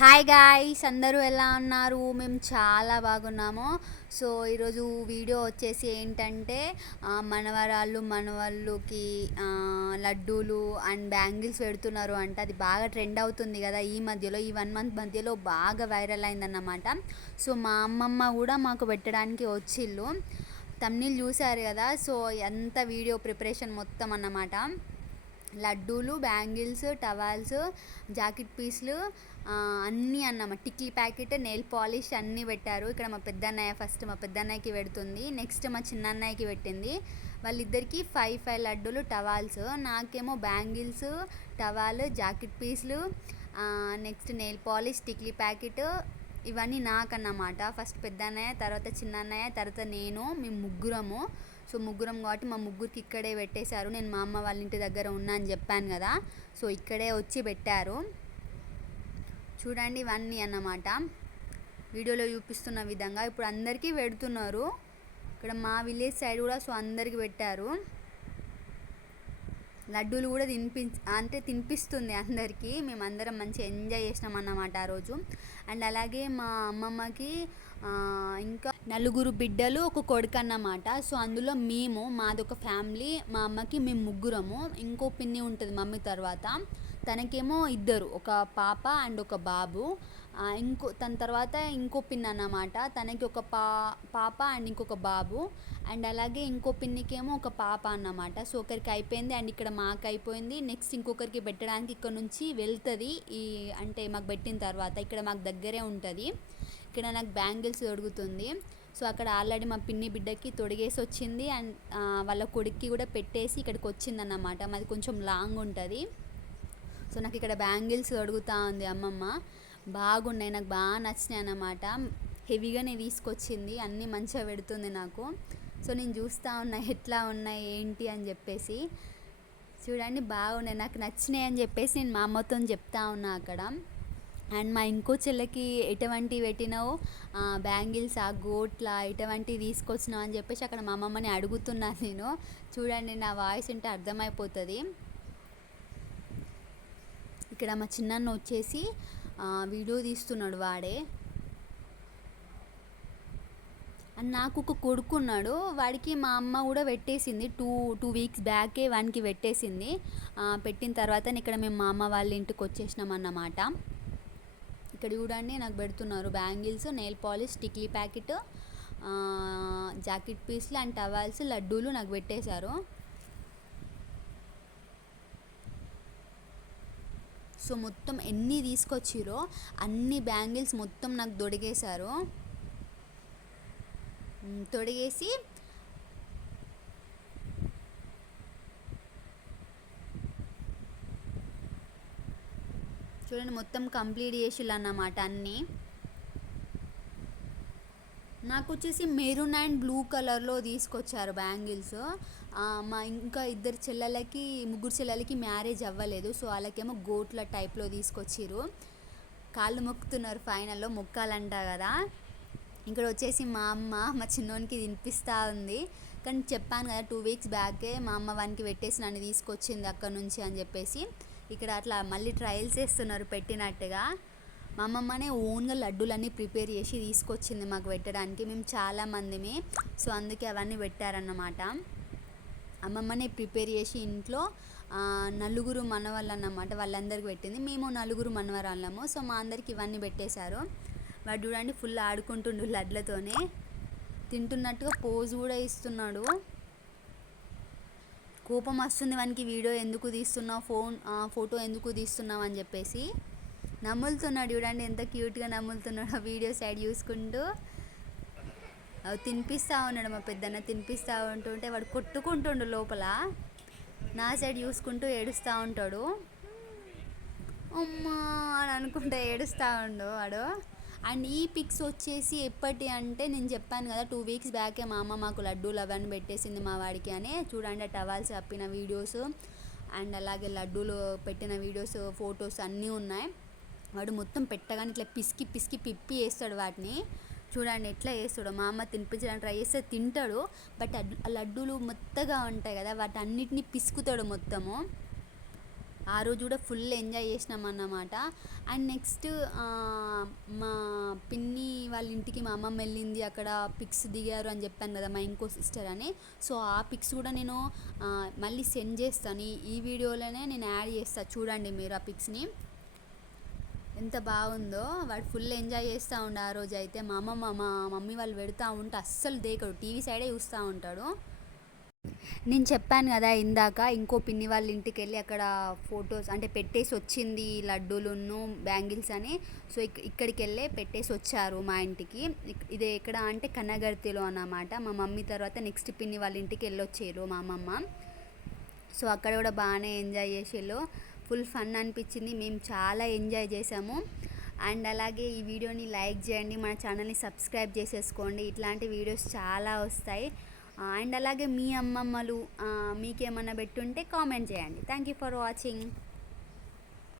Hi guys అందరూ ఎలా ఉన్నారు? మేము చాలా బాగున్నాము. సో ఈరోజు వీడియో వచ్చేసి ఏంటంటే మనవరాళ్ళు మనవాళ్ళుకి లడ్డూలు అండ్ బ్యాంగిల్స్ పెడుతున్నారు అంట. అది బాగా ట్రెండ్ అవుతుంది కదా ఈ మధ్యలో. ఈ వన్ మంత్ మధ్యలో బాగా వైరల్ అయిందన్నమాట. సో మా అమ్మమ్మ కూడా మాకు పెట్టడానికి వచ్చిళ్ళు. తమ్నీళ్ళు చూశారు కదా సో ఎంత వీడియో ప్రిపరేషన్ మొత్తం అన్నమాట. లడ్డూలు బ్యాంగిల్స్ టవల్స్ జాకెట్ పీస్లు అన్నీ అన్నమాట. టిక్కీ ప్యాకెట్ నెయిల్ పాలిష్ అన్నీ పెట్టారు. ఇక్కడ మా పెద్దన్నయ్య ఫస్ట్ మా పెద్దన్నయ్యకి పెడుతుంది. నెక్స్ట్ మా చిన్నన్నయ్యకి పెట్టింది. వాళ్ళిద్దరికి ఫైవ్ ఫైవ్ లడ్డూలు టవాల్స్ నాకేమో బ్యాంగిల్స్ టవాల్ జాకెట్ పీస్లు నెక్స్ట్ నెయిల్ పాలిష్ టిక్లీ ప్యాకెట్ ఇవన్నీ నాకన్నమాట. ఫస్ట్ పెద్దన్నయ్య తర్వాత చిన్నన్నయ్య తర్వాత నేను మేము ముగ్గురము. సో ముగ్గురం కాబట్టి మా ముగ్గురికి ఇక్కడే పెట్టేశారు. నేను మా అమ్మ వాళ్ళ ఇంటి దగ్గర ఉన్నా అని చెప్పాను కదా. సో ఇక్కడే వచ్చి పెట్టారు. చూడండి ఇవన్నీ అన్నమాట. వీడియోలో చూపిస్తున్న విధంగా ఇప్పుడు అందరికీ పెడుతున్నారు. ఇక్కడ మా విలేజ్ సైడ్ కూడా సో అందరికి పెట్టారు. లడ్డూలు కూడా తినిపి అంటే తినిపిస్తుంది అందరికీ. మేము అందరం మంచిగా ఎంజాయ్ చేసినాం అన్నమాట ఆ రోజు. అండ్ అలాగే మా అమ్మమ్మకి ఇంకా నలుగురు బిడ్డలు ఒక కొడుకు అన్నమాట. సో అందులో మేము మాది ఒక ఫ్యామిలీ మా అమ్మకి మేము ముగ్గురము. ఇంకో పిన్ని ఉంటుంది మమ్మీ తర్వాత. తనకేమో ఇద్దరు ఒక పాప అండ్ ఒక బాబు. ఇంకో తన తర్వాత ఇంకో పిన్ అన్నమాట. తనకి ఒక పా పాప అండ్ ఇంకొక బాబు. అండ్ అలాగే ఇంకో పిన్నికేమో ఒక పాప అన్నమాట. సో ఒకరికి అయిపోయింది అండ్ ఇక్కడ మాకు అయిపోయింది. నెక్స్ట్ ఇంకొకరికి పెట్టడానికి ఇక్కడ నుంచి వెళ్తుంది. ఈ అంటే మాకు పెట్టిన తర్వాత ఇక్కడ మాకు దగ్గరే ఉంటుంది. ఇక్కడ నాకు బ్యాంగిల్స్ దొరుకుతుంది. సో అక్కడ ఆల్రెడీ మా పిన్ని బిడ్డకి తొడిగేసి వచ్చింది. అండ్ వాళ్ళ కొడుక్కి కూడా పెట్టేసి ఇక్కడికి వచ్చింది అన్నమాట మాది కొంచెం లాంగ్ ఉంటుంది. సో నాకు ఇక్కడ బ్యాంగిల్స్ అడుగుతా ఉంది అమ్మమ్మ. బాగున్నాయి నాకు బాగా నచ్చినాయి అన్నమాట. హెవీగానే తీసుకొచ్చింది అన్నీ మంచిగా పెడుతుంది నాకు. సో నేను చూస్తూ ఉన్నా ఎట్లా ఉన్నాయి ఏంటి అని చెప్పేసి. చూడండి బాగున్నాయి నాకు నచ్చినాయి అని చెప్పేసి నేను మా అమ్మతో చెప్తా ఉన్నా అక్కడ. అండ్ మా ఇంకో చెల్లెకి ఎటువంటివి పెట్టినావు? బ్యాంగిల్స్ ఆ గోట్ల ఎటువంటివి తీసుకొచ్చినావు అని చెప్పేసి అక్కడ మా అమ్మమ్మని అడుగుతున్నాను నేను. చూడండి నా వాయిస్ ఉంటే అర్థమైపోతుంది. ఇక్కడ మా చిన్నాన్న వచ్చేసి వీడియో తీస్తున్నాడు వాడే. నాకు ఒక కొడుకు ఉన్నాడు. వాడికి మా అమ్మ కూడా పెట్టేసింది. టూ టూ వీక్స్ బ్యాకే వానికి పెట్టేసింది. పెట్టిన తర్వాత ఇక్కడ మేము మా అమ్మ వాళ్ళ ఇంటికి వచ్చేసినాం అన్నమాట. ఇక్కడ చూడండి నాకు పెడుతున్నారు బ్యాంగిల్స్ నెయిల్ పాలిష్ టిక్లీ ప్యాకెట్ జాకెట్ పీస్లు అండ్ టవాల్స్ లడ్డూలు నాకు పెట్టేశారు. సో మొత్తం ఎన్ని తీసుకొచ్చిరో అన్ని బ్యాంగిల్స్ మొత్తం నాకు తొడిగేశారు. తొడిగేసి చూడండి మొత్తం కంప్లీట్ చేసిళ్ళు అన్నమాట అన్నీ. నాకు వచ్చేసి మెరూన్ అండ్ బ్లూ కలర్లో తీసుకొచ్చారు బ్యాంగిల్స్. మా ఇంకా ఇద్దరు చెల్లెలకి ముగ్గురు చెల్లెలకి మ్యారేజ్ అవ్వలేదు. సో వాళ్ళకేమో గోట్ల టైప్లో తీసుకొచ్చారు కాళ్ళు మొక్కుతున్నారు ఫైనల్లో మొక్కాలంట కదా. ఇక్కడ వచ్చేసి మా అమ్మ మా చిన్నోనికి తినిపిస్తూ ఉంది. కానీ చెప్పాను కదా టూ వీక్స్ బ్యాకే మా అమ్మ వానికి పెట్టేసి నన్ను తీసుకొచ్చింది అక్కడ నుంచి అని చెప్పేసి. ఇక్కడ అట్లా మళ్ళీ ట్రయల్స్ వేస్తున్నారు పెట్టినట్టుగా. మా అమ్మమ్మనే ఓన్గా లడ్డూలన్నీ ప్రిపేర్ చేసి తీసుకొచ్చింది మాకు పెట్టడానికి. మేము చాలా మందిమి. సో అందుకే అవన్నీ పెట్టారన్నమాట. అమ్మమ్మనే ప్రిపేర్ చేసి ఇంట్లో నలుగురు మనవాళ్ళు అన్నమాట వాళ్ళందరికీ పెట్టింది. మేము నలుగురు మనవరాళ్ళము. సో మా అందరికి ఇవన్నీ పెట్టేశారు. వాడు చూడండి ఫుల్ ఆడుకుంటుండు లడ్లతోనే. తింటున్నట్టుగా పోజ్ కూడా ఇస్తున్నాడు. కోపం వస్తుంది వానికి వీడియో ఎందుకు తీస్తున్నావు ఫోన్ ఫోటో ఎందుకు తీస్తున్నావు అని చెప్పేసి. నమ్ములుతున్నాడు చూడండి ఎంత క్యూట్గా నమ్ములుతున్నాడు ఆ వీడియో సైడ్ చూసుకుంటూ. తినిపిస్తూ ఉన్నాడు మా పెద్దన్న తినిపిస్తూ ఉంటుంటే వాడు కొట్టుకుంటుండు లోపల. నా సైడ్ చూసుకుంటూ ఏడుస్తూ ఉంటాడు. అమ్మా అని అనుకుంటా ఏడుస్తూ ఉండు వాడు. అండ్ ఈ పిక్స్ వచ్చేసి ఎప్పటి అంటే నేను చెప్పాను కదా టూ వీక్స్ బ్యాకే మా అమ్మ మాకు లడ్డూలు అవన్నీ పెట్టేసింది మా వాడికి అని. చూడండి టవాల్స్ కప్పిన వీడియోస్. అండ్ అలాగే లడ్డూలు పెట్టిన వీడియోస్ ఫొటోస్ అన్నీ ఉన్నాయి. వాడు మొత్తం పెట్టగానే ఇట్లా పిసికి పిసికి పిప్పి వేస్తాడు వాటిని చూడండి ఎట్లా వేస్తాడో మా అమ్మ తినిపించడానికి ట్రై చేస్తే తింటాడు. బట్ ఆ లడ్డూలు మొత్తగా ఉంటాయి కదా వాటి అన్నిటిని పిసుకుతాడు మొత్తము. ఆ రోజు కూడా ఫుల్ ఎంజాయ్ చేసినాం అన్నమాట. అండ్ నెక్స్ట్ మా పిన్ని వాళ్ళ ఇంటికి మా అమ్మమ్మ వెళ్ళింది. అక్కడ పిక్స్ దిగారు అని చెప్పాను కదా మా ఇంకో సిస్టర్ అని. సో ఆ పిక్స్ కూడా నేను మళ్ళీ సెండ్ చేస్తాను. ఈ వీడియోలోనే నేను యాడ్ చేస్తాను చూడండి మీరు ఆ పిక్స్ని. ఎంత బాగుందో. వాడు ఫుల్ ఎంజాయ్ చేస్తూ ఉండే ఆ రోజు అయితే మా అమ్మమ్మ మా మమ్మీ వాళ్ళు పెడతా ఉంటే అస్సలు దేకడు. టీవీ సైడే చూస్తూ ఉంటాడు. నేను చెప్పాను కదా ఇందాక ఇంకో పిన్ని వాళ్ళ ఇంటికి వెళ్ళి అక్కడ ఫొటోస్ అంటే పెట్టేసి వచ్చింది లడ్డూలున్ను బ్యాంగిల్స్ అని. సో ఇక్- ఇక్కడికి వెళ్ళే పెట్టేసి వచ్చారు మా ఇంటికి. ఇది ఎక్కడ అంటే కన్నగర్తిలో అన్నమాట. మా మమ్మీ తర్వాత నెక్స్ట్ పిన్ని వాళ్ళ ఇంటికి వెళ్ళొచ్చారు మా అమ్మమ్మ. సో అక్కడ కూడా బాగానే ఎంజాయ్ చేసేళ్ళు. ఫుల్ ఫన్ అనిపించింది. మేము చాలా ఎంజాయ్ చేసాము. అండ్ అలాగే ఈ వీడియోని లైక్ చేయండి మన ఛానల్ని సబ్స్క్రైబ్ చేసేసుకోండి. ఇట్లాంటి వీడియోస్ చాలా వస్తాయి. అండ్ అలాగే మీ అమ్మమ్మలు మీకేమన్నా పెట్టుంటే కామెంట్ చేయండి. Thank you for watching.